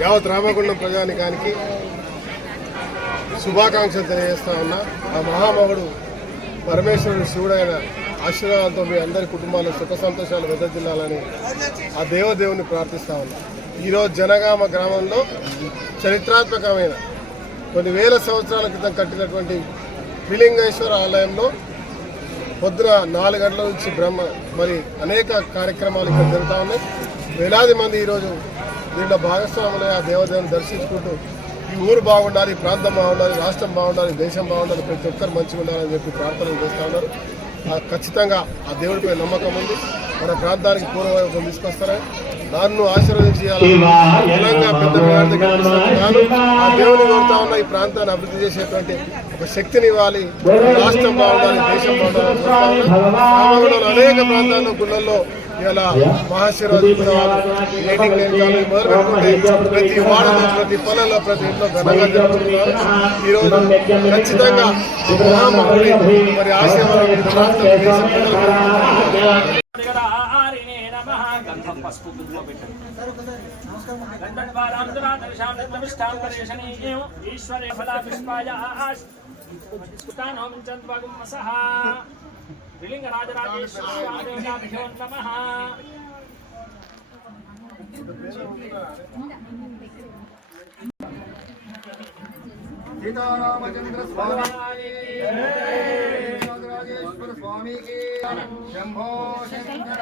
యావత్ రామగుండం ప్రజానికానికి శుభాకాంక్షలు తెలియజేస్తా ఉన్నా. ఆ మహామహుడు పరమేశ్వరుడు శివుడైన ఆశీర్వాదంతో మీ అందరి కుటుంబాలు సుఖ సంతోషాలు వెదజిల్లాలని ఆ దేవదేవుని ప్రార్థిస్తా ఉన్నా. ఈరోజు జనగామ గ్రామంలో చరిత్రాత్మకమైన కొన్ని వేల సంవత్సరాల క్రితం కట్టినటువంటి త్రిలింగేశ్వర ఆలయంలో పొద్దున నాలుగు గంటల నుంచి బ్రహ్మ మరి అనేక కార్యక్రమాలు ఇక్కడ జరుగుతూ ఉన్నాయి. వేలాది మంది ఈరోజు దీంట్లో భాగస్వాములై ఆ దేవదేవుని దర్శించుకుంటూ ఈ ఊరు బాగుండాలి ఈ ప్రాంతం బాగుండాలి రాష్ట్రం బాగుండాలి దేశం బాగుండాలి ప్రతి ఒక్కరు మంచిగా ఉండాలని చెప్పి ప్రార్థనలు చేస్తూ ఉన్నారు. ఆ ఖచ్చితంగా ఆ దేవుడిపై నమ్మకం ఉంది. మన ప్రాంతానికి పూర్వవైపు తీసుకొస్తారని నన్ను ఆశీర్వదించి పెద్ద దేవుని కోరుతా ఉన్న ఈ ప్రాంతాన్ని అభివృద్ధి చేసేటువంటి ఒక శక్తిని ఇవ్వాలి. రాష్ట్రం బాగుండాలి దేశం బాగుండాలి రామగుండంలో అనేక ప్రాంతాల్లో గుళ్ళల్లో ఇలా మహాశివరాత్రి లైటింగ్ మొదలు పెట్టుకుంటే ప్రతి వాడలో ప్రతి పొలంలో ప్రతి ఇంట్లో ఘనంగా జరుపుకుంటున్నారు. ఈరోజు ఖచ్చితంగా మహామహుడి మరి ఆశీర్వాదం ప్రాంతం గంధం పసుపు దుద్దులో పెట్టండి ఈశ్వరే ఫలా పుష్పాయ స్ఫుటానోమించద్వగం సీతారామచంద్ర స్వామి. स्वामी की शंभो शंकर